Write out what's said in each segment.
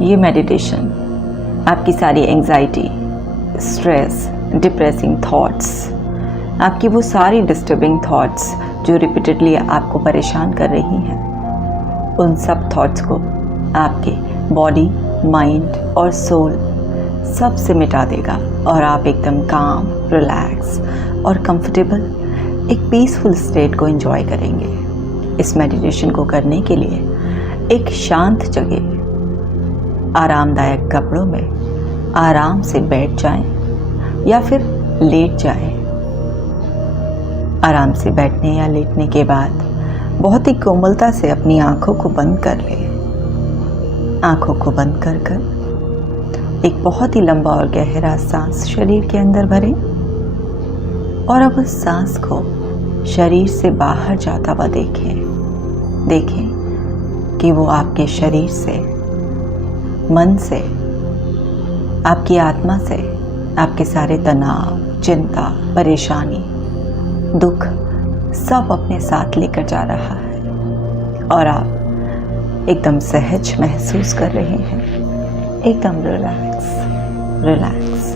ये मेडिटेशन आपकी सारी एंजाइटी, स्ट्रेस, डिप्रेसिंग थॉट्स, आपकी वो सारी डिस्टर्बिंग थॉट्स जो रिपीटेडली आपको परेशान कर रही हैं, उन सब थॉट्स को आपके बॉडी, माइंड और सोल सब से मिटा देगा और आप एकदम काम, रिलैक्स और कंफर्टेबल एक पीसफुल स्टेट को एंजॉय करेंगे। इस मेडिटेशन को करने के लिए एक शांत जगह, आरामदायक कपड़ों में आराम से बैठ जाएं या फिर लेट जाएं। आराम से बैठने या लेटने के बाद बहुत ही कोमलता से अपनी आंखों को बंद कर लें। आंखों को बंद कर कर एक बहुत ही लंबा और गहरा सांस शरीर के अंदर भरें और अब उस सांस को शरीर से बाहर जाता हुआ देखें कि वो आपके शरीर से, मन से, आपकी आत्मा से आपके सारे तनाव, चिंता, परेशानी, दुख सब अपने साथ लेकर जा रहा है और आप एकदम सहज महसूस कर रहे हैं, एकदम रिलैक्स रिलैक्स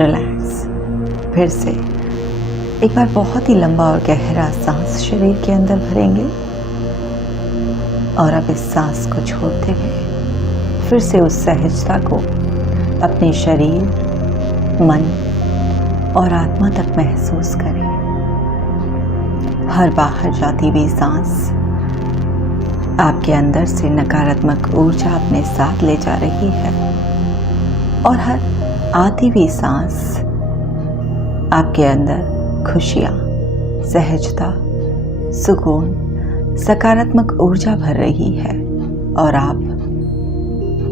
रिलैक्स। फिर से एक बार बहुत ही लंबा और गहरा सांस शरीर के अंदर भरेंगे और अब इस सांस को छोड़ते हुए फिर से उस सहजता को अपने शरीर, मन और आत्मा तक महसूस करें। हर बाहर जाती हुई सांस आपके अंदर से नकारात्मक ऊर्जा अपने साथ ले जा रही है और हर आती हुई सांस आपके अंदर खुशियाँ, सहजता, सुकून, सकारात्मक ऊर्जा भर रही है और आप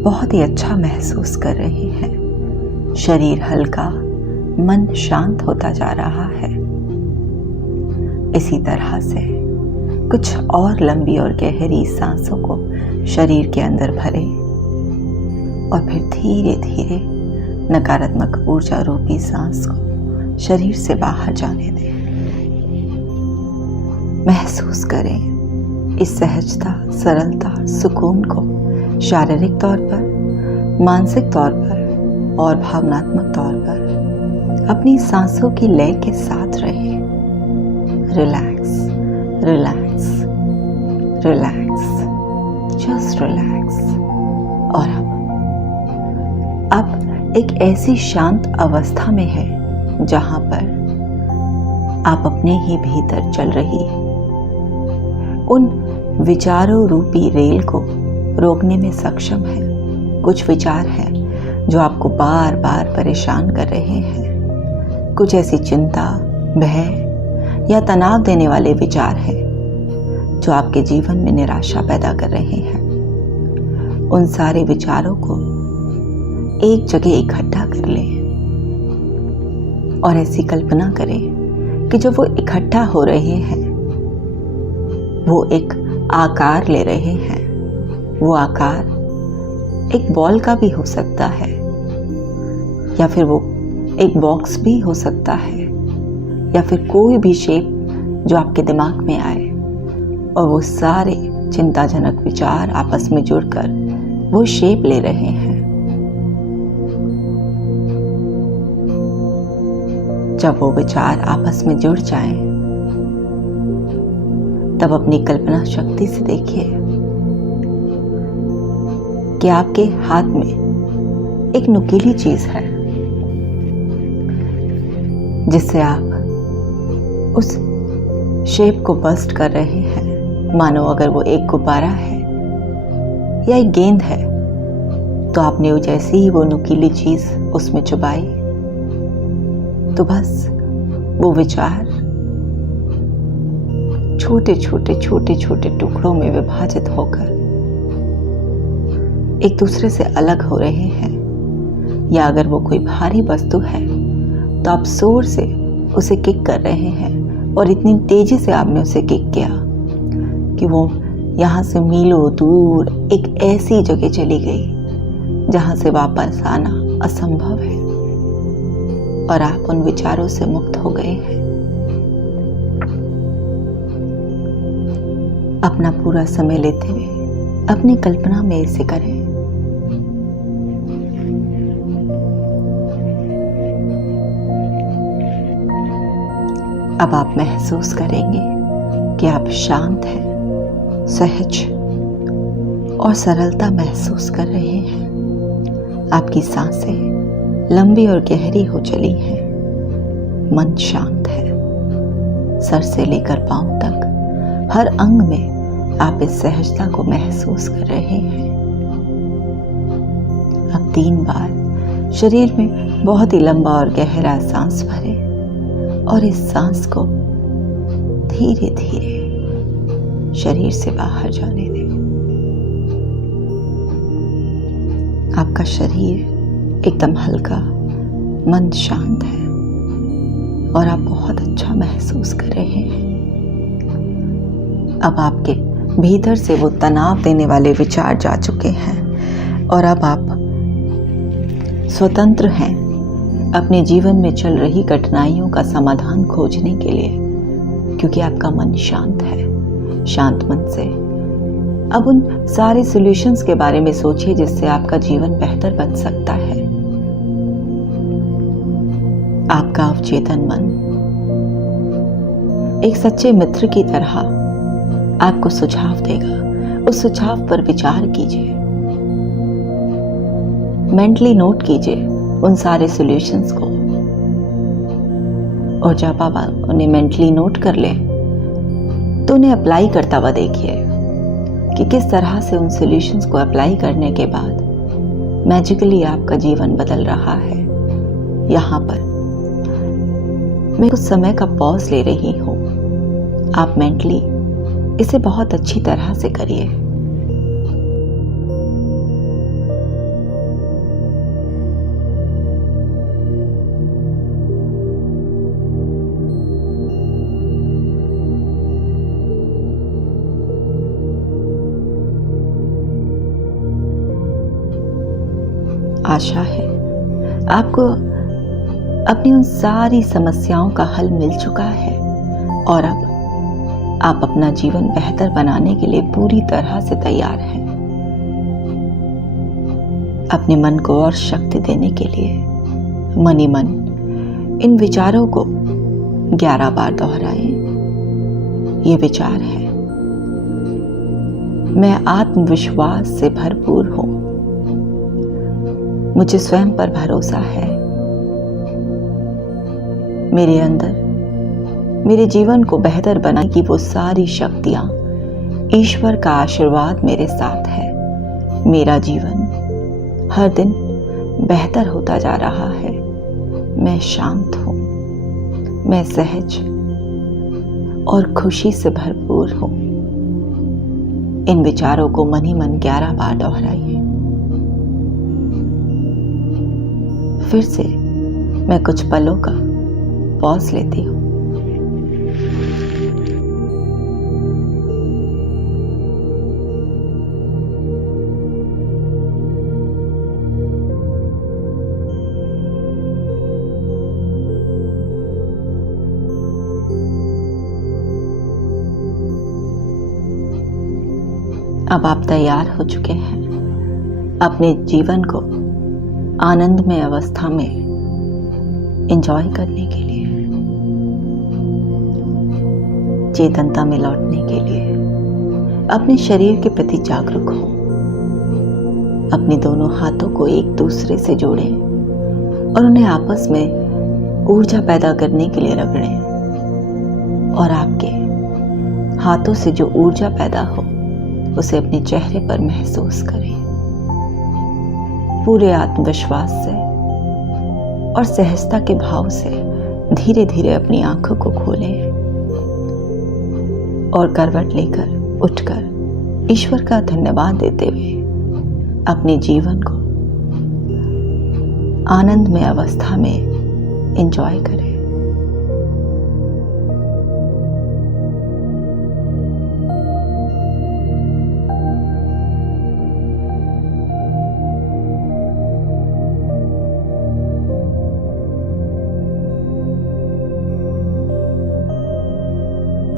बहुत ही अच्छा महसूस कर रहे हैं। शरीर हल्का, मन शांत होता जा रहा है। इसी तरह से कुछ और लंबी और गहरी सांसों को शरीर के अंदर भरें और फिर धीरे धीरे नकारात्मक ऊर्जा रूपी सांस को शरीर से बाहर जाने दें। महसूस करें इस सहजता, सरलता, सुकून को शारीरिक तौर पर, मानसिक तौर पर और भावनात्मक तौर पर अपनी सांसों की लय के साथ रहे। Relax relax relax, just relax. और अब एक ऐसी शांत अवस्था में है जहां पर आप अपने ही भीतर चल रही उन विचारों रूपी रेल को रोकने में सक्षम है। कुछ विचार हैं जो आपको बार बार परेशान कर रहे हैं। कुछ ऐसी चिंता, भय या तनाव देने वाले विचार हैं जो आपके जीवन में निराशा पैदा कर रहे हैं। उन सारे विचारों को एक जगह इकट्ठा कर लें और ऐसी कल्पना करें कि जब वो इकट्ठा हो रहे हैं वो एक आकार ले रहे हैं। वो आकार एक बॉल का भी हो सकता है या फिर वो एक बॉक्स भी हो सकता है या फिर कोई भी शेप जो आपके दिमाग में आए और वो सारे चिंताजनक विचार आपस में जुड़कर वो शेप ले रहे हैं। जब वो विचार आपस में जुड़ जाएं, तब अपनी कल्पना शक्ति से देखिए कि आपके हाथ में एक नुकीली चीज है जिससे आप उस शेप को बस्ट कर रहे हैं। मानो अगर वो एक गुब्बारा है या एक गेंद है तो आपने वो जैसी ही वो नुकीली चीज उसमें चुबाई तो बस वो विचार छोटे छोटे टुकड़ों में विभाजित होकर एक दूसरे से अलग हो रहे हैं। या अगर वो कोई भारी वस्तु है तो आप जोर से उसे किक कर रहे हैं और इतनी तेजी से आपने उसे किक किया कि वो यहाँ से मीलों दूर एक ऐसी जगह चली गई जहाँ से वापस आना असंभव है और आप उन विचारों से मुक्त हो गए हैं। अपना पूरा समय लेते हुए अपनी कल्पना में इसे करें अब आप महसूस करेंगे कि आप शांत हैं, सहज और सरलता महसूस कर रहे हैं। आपकी सांसें लंबी और गहरी हो चली हैं। मन शांत है। सर से लेकर पांव तक हर अंग में आप इस सहजता को महसूस कर रहे हैं। अब 3 बार शरीर में बहुत ही लंबा और गहरा सांस भरें और इस सांस को धीरे धीरे शरीर से बाहर जाने दें। आपका शरीर एकदम हल्का, मन शांत है और आप बहुत अच्छा महसूस कर रहे हैं। अब आपके भीतर से वो तनाव देने वाले विचार जा चुके हैं और अब आप स्वतंत्र हैं अपने जीवन में चल रही कठिनाइयों का समाधान खोजने के लिए, क्योंकि आपका मन शांत है। शांत मन से अब उन सारे सॉल्यूशंस के बारे में सोचिए जिससे आपका जीवन बेहतर बन सकता है। आपका अवचेतन मन एक सच्चे मित्र की तरह आपको सुझाव देगा। उस सुझाव पर विचार कीजिए, मेंटली नोट कीजिए उन सारे सॉल्यूशंस को, और जब आप उन्हें मेंटली नोट कर लें तो उन्हें अप्लाई करता हुआ देखिए कि किस तरह से उन सॉल्यूशंस को अप्लाई करने के बाद मैजिकली आपका जीवन बदल रहा है। यहाँ पर मैं कुछ समय का पॉज ले रही हूँ। आप मेंटली इसे बहुत अच्छी तरह से करिए। आशा है आपको अपनी उन सारी समस्याओं का हल मिल चुका है और अब आप अपना जीवन बेहतर बनाने के लिए पूरी तरह से तैयार हैं। अपने मन को और शक्ति देने के लिए मन ही मन इन विचारों को 11 बार दोहराएं। ये विचार है, मैं आत्मविश्वास से भरपूर हूं, मुझे स्वयं पर भरोसा है, मेरे अंदर मेरे जीवन को बेहतर बनाने की वो सारी शक्तियां, ईश्वर का आशीर्वाद मेरे साथ है। मेरा जीवन हर दिन बेहतर होता जा रहा है। मैं शांत हूं, मैं सहज और खुशी से भरपूर हूं। इन विचारों को मन ही मन 11 बार दोहराइए। फिर से मैं कुछ पलों का पॉज लेती हूँ। अब आप तैयार हो चुके हैं अपने जीवन को आनंदमय अवस्था में एंजॉय करने के लिए, चेतनता में लौटने के लिए। अपने शरीर के प्रति जागरूक हो। अपने दोनों हाथों को एक दूसरे से जोड़ें और उन्हें आपस में ऊर्जा पैदा करने के लिए रगड़ें, और आपके हाथों से जो ऊर्जा पैदा हो उसे अपने चेहरे पर महसूस करें। पूरे आत्मविश्वास से और सहजता के भाव से धीरे धीरे अपनी आंखों को खोलें और करवट लेकर उठकर ईश्वर का धन्यवाद देते हुए अपने जीवन को आनंदमय अवस्था में एंजॉय करें।